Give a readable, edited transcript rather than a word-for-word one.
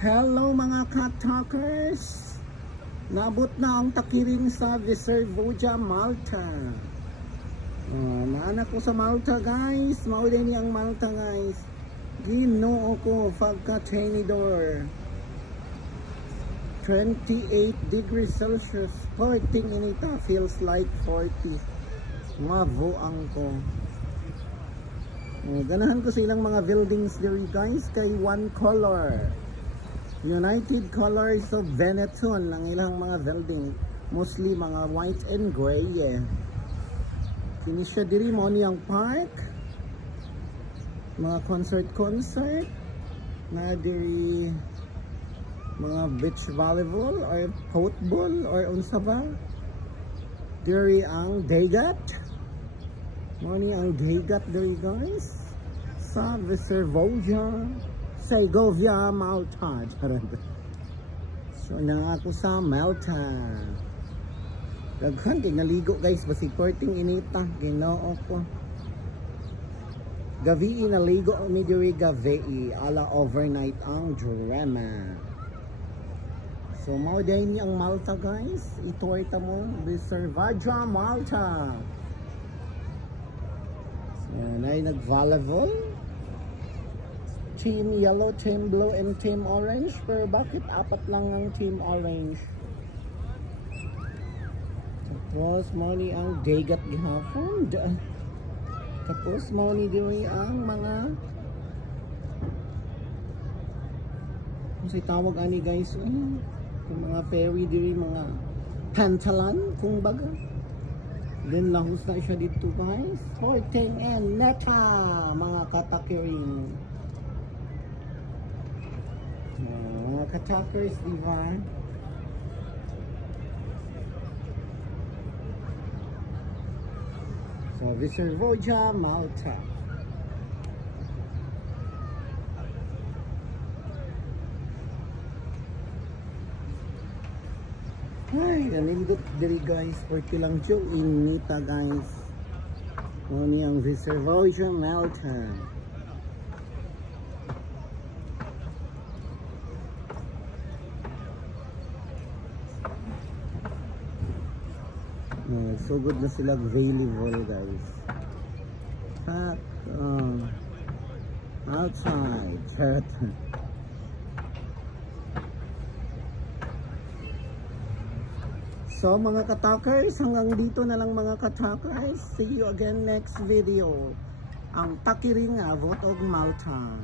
Hello mga cat-talkers! Naabot na ang takiring sa Viservoja, Malta. Naanak ko sa Malta guys. Maulay niya ang Malta guys. Ginoo ko pagka-tenidor. 28 degrees Celsius. Sporting inita. Feels like 40. Mabuang ko. Ganahan ko sa ilang mga buildings there guys. Kay one color. United Colors of Benetton ang ilang mga building, mostly mga white and gray. Kini siya diri mo niyang park, mga concert na diri mga beach volleyball or football or unsa ba diri ang dagat mo ni ang dagat diri guys sa Viservoja, Segovia, Malta. So na ako sa Malta. Daghan kay naligo guys, basi porting inita, Ginoo ko. Gabi naligo mi diri gabi, ala overnight ang drama. So mao din ang Malta guys, ituorta mo Viservoja, Malta. Yan ay nag-volleyball. Team yellow, team blue, and team orange. Pero bakit apat lang ang team orange? Tapos money ang dagat gihapon. Tapos money diri ang mga kasi tawag ani guys, yung mga ferry diri, mga pantalan kung baga. Then lahos na siya dito guys. Sporting and Neta, mga katakiring. Mga ka-talkers, diba? So, Viservoja, Malta. Ay, nanindot diri guys. Porque lang siya inita guys. Ano ang Viservoja, Malta. So good na sila available guys at outside chat. So mga ka-talkers, hanggang dito na lang mga ka-talkers. See you again next video. Ang takiring Avot og Malta.